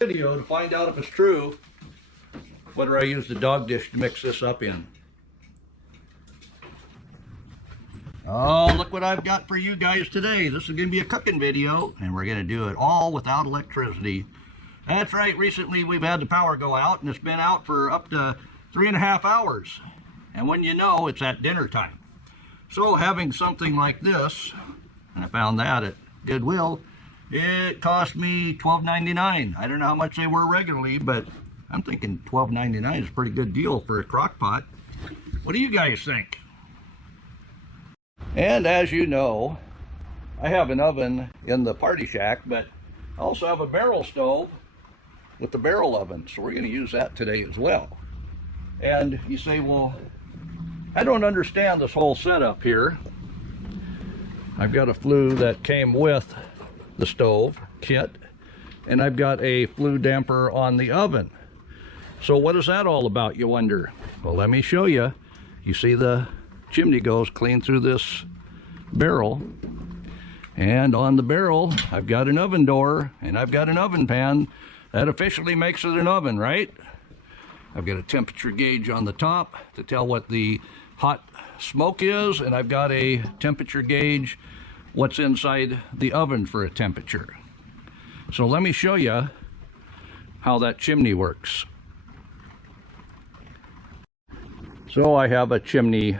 Video to find out if it's true whether I use the dog dish to mix this up in. Oh, look what I've got for you guys today. This is going to be a cooking video, and we're going to do it all without electricity. That's right, recently we've had the power go out, and it's been out for up to 3.5 hours. And when you know, it's at dinner time. So having something like this, and I found that at Goodwill, it cost me $12.99. I don't know how much they were regularly, but I'm thinking $12.99 is a pretty good deal for a crock pot. What do you guys think? And as you know, I have an oven in the party shack, but I also have a barrel stove with the barrel oven, so we're going to use that today as well. And you say, well, I don't understand this whole setup here. I've got a flue that came with the stove kit, and I've got a flue damper on the oven. So what is that all about, you wonder? Well, let me show you. You see the chimney goes clean through this barrel, and on the barrel I've got an oven door and I've got an oven pan. That officially makes it an oven, right? I've got a temperature gauge on the top to tell what the hot smoke is, and I've got a temperature gauge what's inside the oven for a temperature. So let me show you how that chimney works. So I have a chimney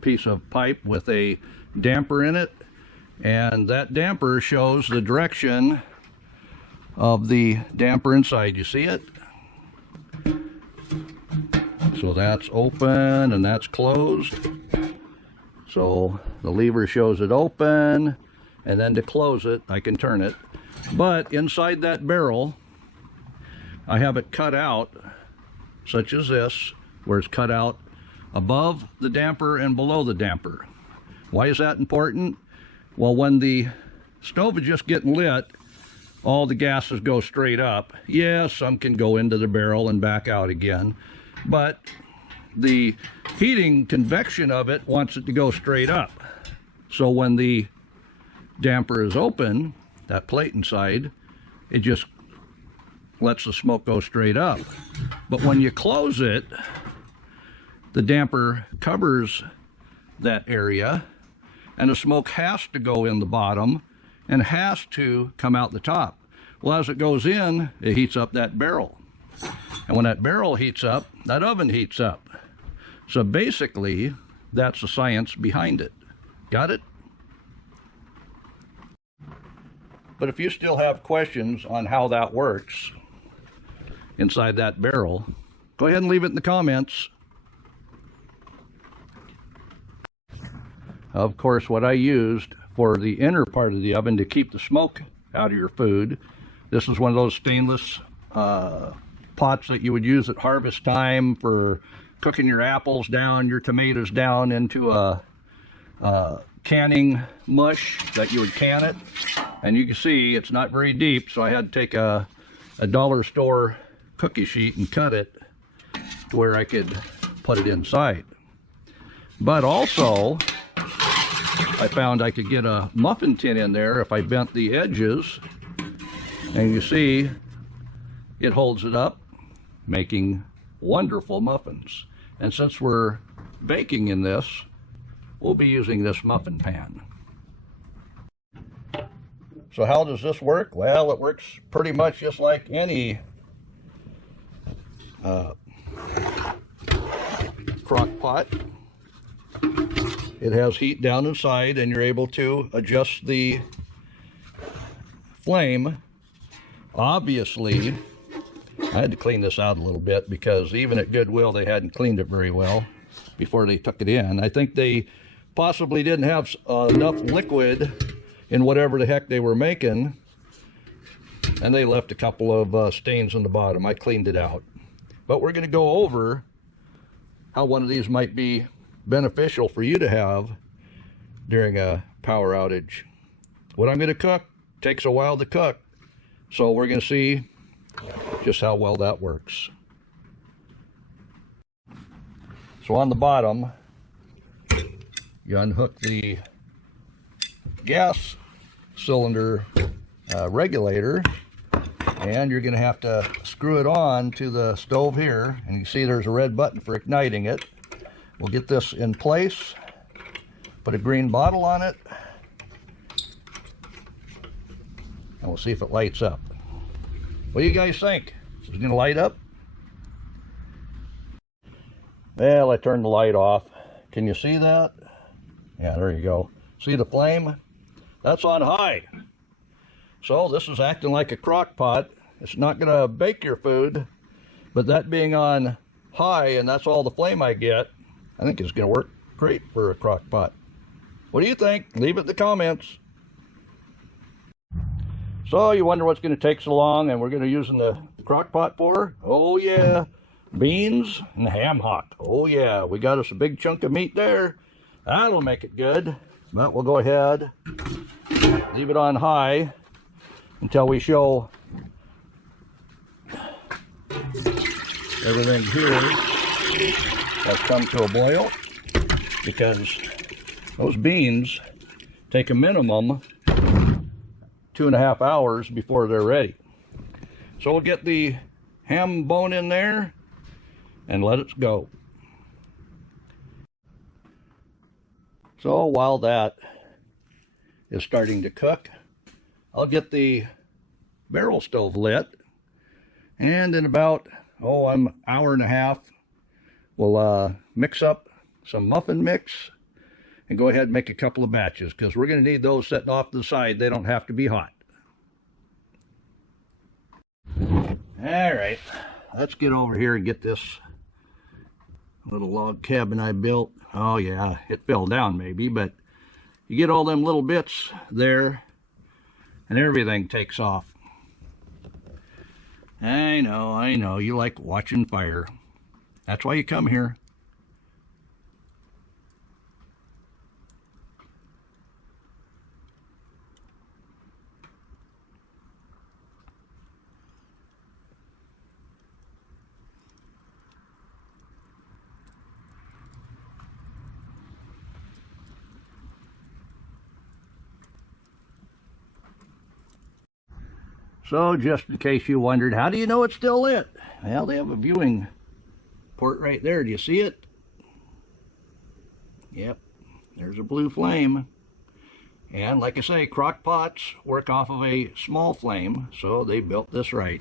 piece of pipe with a damper in it, and that damper shows the direction of the damper inside. You see it? So that's open and that's closed. So the lever shows it open, and then to close it, I can turn it. But inside that barrel, I have it cut out, such as this, where it's cut out above the damper and below the damper. Why is that important? Well, when the stove is just getting lit, all the gases go straight up. Yeah, some can go into the barrel and back out again, but the heating convection of it wants it to go straight up. So when the damper is open, that plate inside, it just lets the smoke go straight up. But when you close it, the damper covers that area, and the smoke has to go in the bottom and has to come out the top. Well, as it goes in, it heats up that barrel. And when that barrel heats up, that oven heats up. So basically, that's the science behind it. Got it? But if you still have questions on how that works inside that barrel, go ahead and leave it in the comments. Of course, what I used for the inner part of the oven to keep the smoke out of your food, this is one of those stainless pots that you would use at harvest time for cooking your apples down, your tomatoes down into a canning mush that you would can it. And you can see it's not very deep, so I had to take a dollar store cookie sheet and cut it to where I could put it inside. But also, I found I could get a muffin tin in there if I bent the edges, and you see it holds it up, making wonderful muffins. And since we're baking in this, we'll be using this muffin pan. So how does this work? Well, it works pretty much just like any crock pot. It has heat down inside, and you're able to adjust the flame. Obviously, I had to clean this out a little bit because even at Goodwill they hadn't cleaned it very well before they took it in. I think they possibly didn't have enough liquid in whatever the heck they were making, and they left a couple of stains on the bottom. I cleaned it out. But we're going to go over how one of these might be beneficial for you to have during a power outage. What I'm going to cook takes a while to cook, so we're going to see just how well that works. So on the bottom, you unhook the gas cylinder regulator, And you're going to have to screw it on to the stove here, and you see there's a red button for igniting it. We'll get this in place, put a green bottle on it, and we'll see if it lights up. What do you guys think? Is it going to light up? Well, I turned the light off. Can you see that? Yeah, there you go. See the flame? That's on high. So this is acting like a crock pot. It's not going to bake your food, but that being on high, and that's all the flame I get, I think it's going to work great for a crock pot. What do you think? Leave it in the comments. So you wonder what's going to take so long, and we're going to use the crock pot for? Oh yeah, beans and ham hock. Oh yeah, we got us a big chunk of meat there. That'll make it good. But we'll go ahead, leave it on high until we show everything here has come to a boil, because those beans take a minimum 2.5 hours before they're ready. So we'll get the ham bone in there and let it go. So while that is starting to cook, I'll get the barrel stove lit, and in about an hour and a half we'll mix up some muffin mix and go ahead and make a couple of batches, because we're going to need those sitting off to the side. They don't have to be hot. All right, let's get over here and get this little log cabin I built. Oh yeah, it fell down maybe, but you get all them little bits there and everything takes off. I know, you like watching fire. That's why you come here. So just in case you wondered, how do you know it's still lit? Well, they have a viewing port right there. Do you see it? Yep, there's a blue flame. And like I say, crock pots work off of a small flame, so they built this right.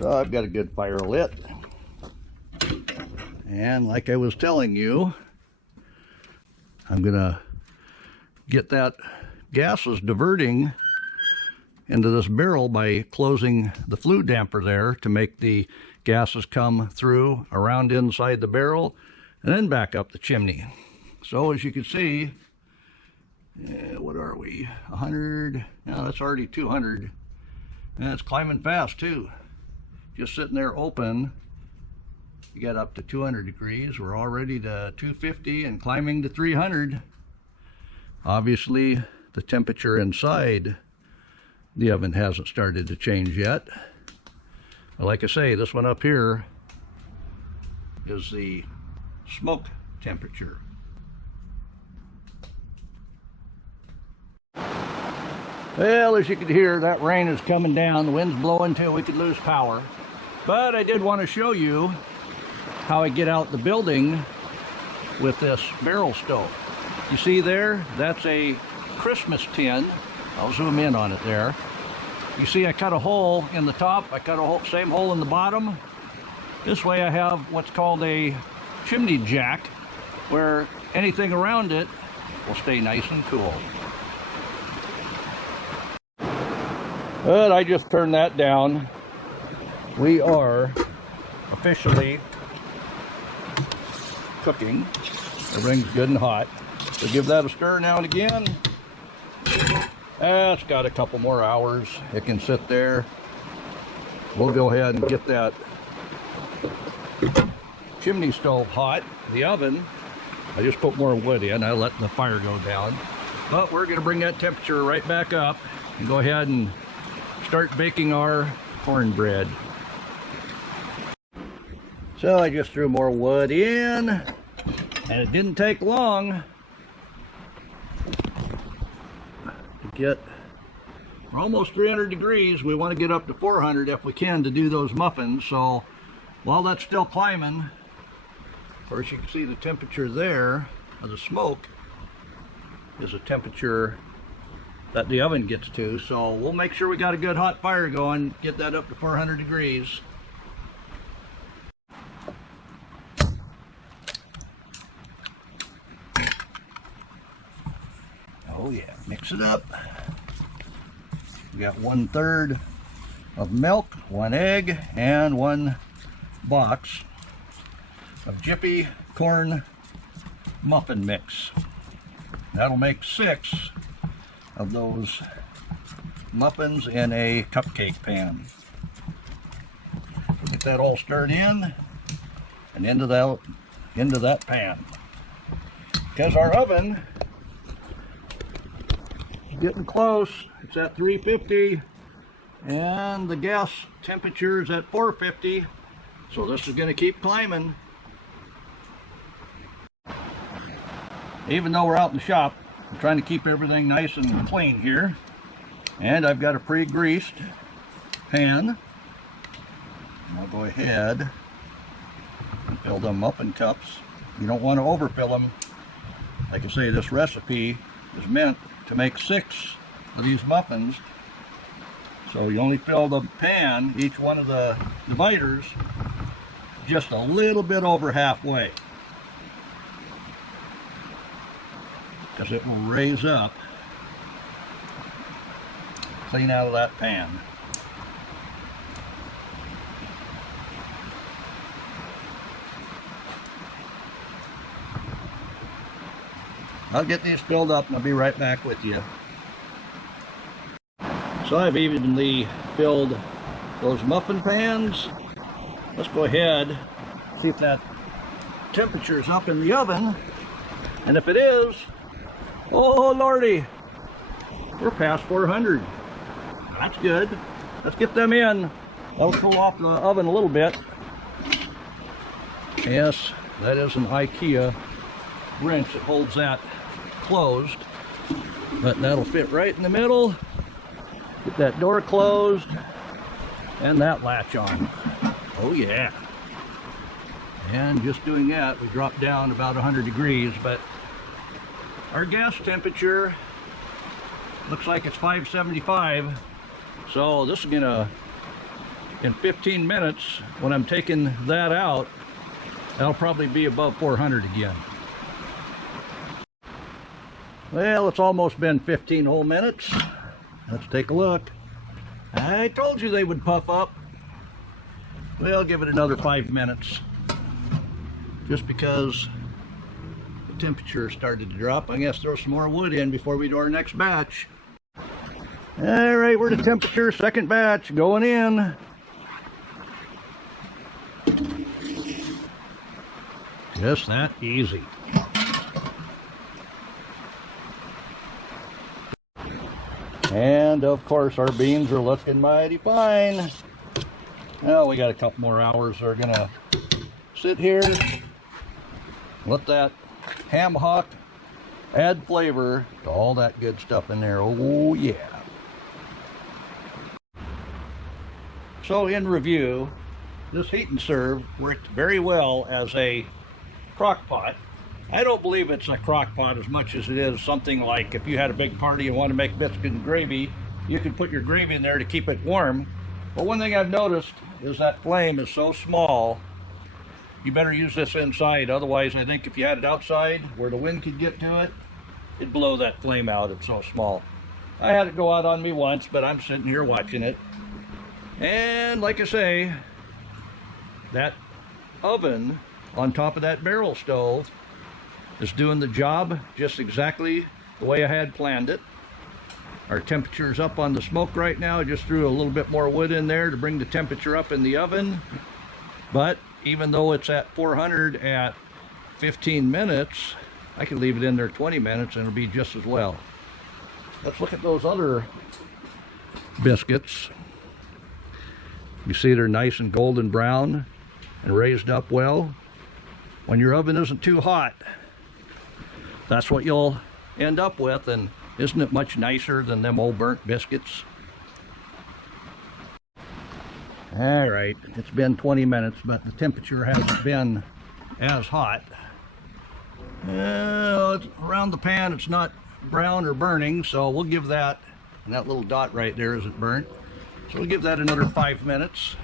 So I've got a good fire lit. And like I was telling you, I'm gonna get that gases diverting into this barrel by closing the flue damper there to make the gases come through around inside the barrel and then back up the chimney. So as you can see, what are we, 100? No, that's already 200, and it's climbing fast too. Just sitting there open, you get up to 200 degrees. We're already to 250 and climbing to 300. Obviously, the temperature inside the oven hasn't started to change yet. But like I say, this one up here is the smoke temperature. Well, as you can hear, that rain is coming down. The wind's blowing till we could lose power. But I did want to show you how I get out the building with this barrel stove. You see there, that's a Christmas tin. I'll zoom in on it there. You see I cut a hole in the top, I cut a hole, same hole in the bottom. This way I have what's called a chimney jack, where anything around it will stay nice and cool. But I just turned that down. We are officially cooking. Everything's good and hot. So give that a stir now and again. It's got a couple more hours. It can sit there. We'll go ahead and get that chimney stove hot. The oven, I just put more wood in. I let the fire go down. But we're going to bring that temperature right back up and go ahead and start baking our cornbread. So I just threw more wood in, and it didn't take long We're almost 300 degrees. We want to get up to 400 if we can to do those muffins. So while that's still climbing, of course you can see the temperature there of the smoke is a temperature that the oven gets to. So we'll make sure we got a good hot fire going, get that up to 400 degrees. Oh yeah, mix it up. We got 1/3 of milk, 1 egg, and 1 box of Jiffy corn muffin mix. That'll make 6 of those muffins in a cupcake pan. We'll get that all stirred in and into that pan. Because our oven is getting close. It's at 350 and the gas temperature is at 450. So this is going to keep climbing. Even though we're out in the shop, I'm trying to keep everything nice and clean here. And I've got a pre-greased pan. And I'll go ahead and fill them up in cups. You don't want to overfill them. Like I say, this recipe is meant to make 6 of these muffins. So you only fill the pan, each one of the dividers, just a little bit over halfway. Because it will raise up clean out of that pan. I'll get these filled up and I'll be right back with you. So I've evenly filled those muffin pans. Let's go ahead, see if that temperature is up in the oven. And if it is, oh lordy, we're past 400. That's good. Let's get them in. That'll cool off the oven a little bit. Yes, that is an IKEA wrench that holds that closed, but that'll fit right in the middle. Get that door closed and that latch on. Oh yeah. And just doing that, we dropped down about 100 degrees, but our gas temperature looks like it's 575. So this is gonna, in 15 minutes, when I'm taking that out, that'll probably be above 400 again. Well, it's almost been 15 whole minutes. Let's take a look. I told you they would puff up. We'll give it another 5 minutes. Just because the temperature started to drop. I guess throw some more wood in before we do our next batch. All right, we're to temperature, second batch going in. Just that easy. And of course our beans are looking mighty fine. Well, we got a couple more hours. They're gonna sit here, let that ham hock add flavor to all that good stuff in there. Oh yeah. So in review, this heat and serve worked very well as a crock pot. I don't believe it's a crock pot as much as it is something like if you had a big party and want to make biscuit and gravy, you could put your gravy in there to keep it warm. But one thing I've noticed is that flame is so small, you better use this inside. Otherwise, I think if you had it outside where the wind could get to it, it'd blow that flame out. It's so small. I had it go out on me once, but I'm sitting here watching it. And like I say, that oven on top of that barrel stove is doing the job just exactly the way I had planned it. Our temperature is up on the smoke right now. I just threw a little bit more wood in there to bring the temperature up in the oven. But even though it's at 400 at 15 minutes, I could leave it in there 20 minutes and it'll be just as well. Let's look at those other biscuits. You see they're nice and golden brown and raised up well. When your oven isn't too hot, that's what you'll end up with. And Isn't it much nicer than them old burnt biscuits? All right, it's been 20 minutes, but the temperature hasn't been as hot. Around the pan, it's not brown or burning, so we'll give that, and that little dot right there isn't burnt, so we'll give that another 5 minutes.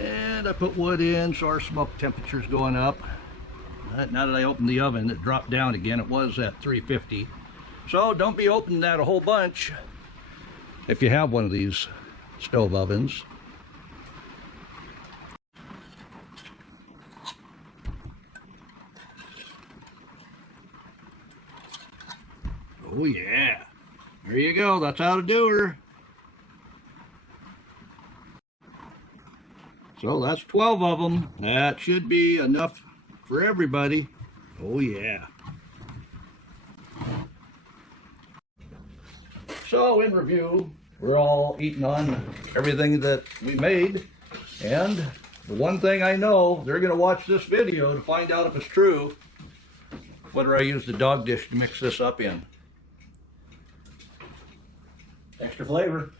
And I put wood in, so our smoke temperature's going up. Now that I opened the oven, it dropped down again. It was at 350. So don't be opening that a whole bunch if you have one of these stove ovens. Oh yeah, there you go, that's how to do her. So that's 12 of them. That should be enough for everybody. Oh yeah. So in review, we're all eating on everything that we made, and the one thing I know, they're gonna watch this video to find out if it's true, whether I use the dog dish to mix this up in. Extra flavor.